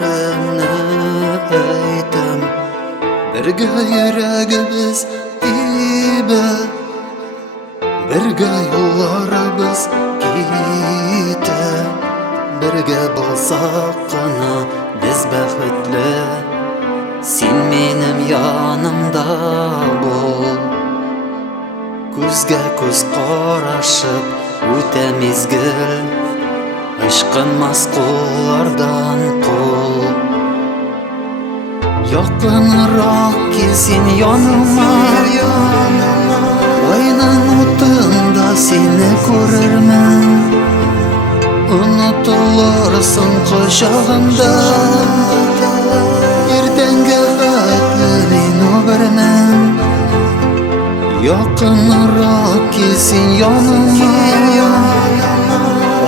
sözlerimni aytdim. Birga yuragimiz iba, birga yo'llarimiz ketdi. Birga bo'lsak qana biz baxtli, sen menim yonimda bo'l. Ko'zga ko'z qarashib o'ta mezgil, ishqinmas qo'llardan qo'l. Yaqinroq kel sen yonimga, oyning o'tida seni ko'rarman. Unutursan quchog'imda, ertangi xatni men o'biraman. Yaqinroq kel sen yonimga,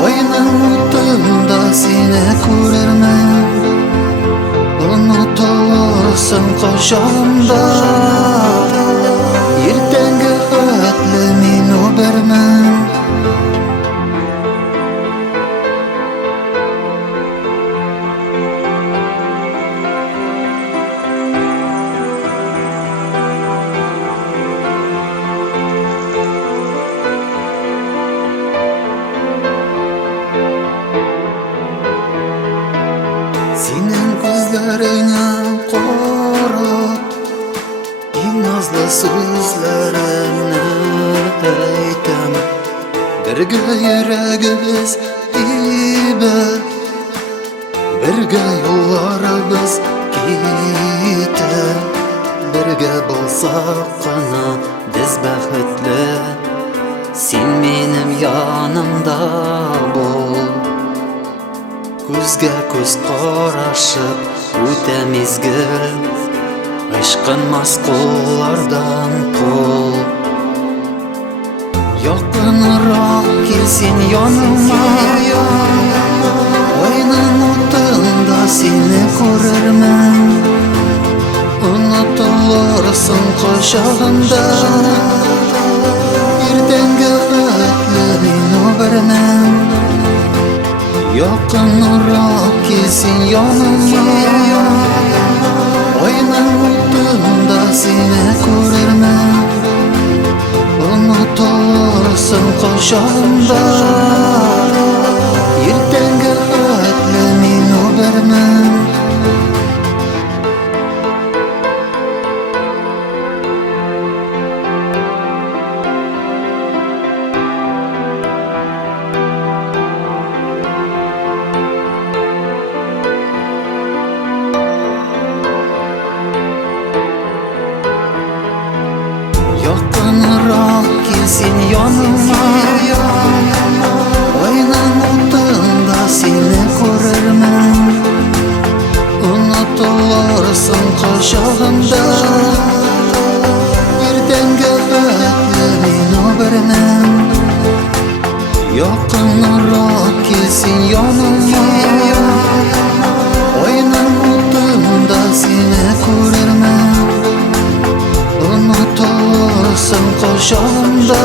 oyning o'tida seni ko'rarman. Unutursan quchog'imda, ertangi xatni men o'biraman. Senin ko'zlaringni qarab, eng nazlı so'zlarimni aytdim. Birga yuragimiz iba, birga yo'llarimiz ketdi. Birga bo'lsak qana biz baxtli, sen menim yonimda bo'l. Ko'zga ko'z qarashib o'ta mezgil, ishqinmas qo'llardan qo'l. Yaqinroq kel sen yonimga, oyning o'tida seni ko'rarman. Unutursan quchog'imda, ertangi xatni men o'biraman. Yaqinroq kel sen yonimga, oyning o'tida seni ko'rarman. Unutursan quchog'imda, ertangi xatni men o'biraman. Yaqinroq kel sen yonimga, oyning o'tida seni ko'rarman. Unutursan quchog'imda, ertangi xatni men o'biraman. Yaqinroq kel sen yonimga, oyning o'tida seni ko'rarman. Unutursan quchog'imda.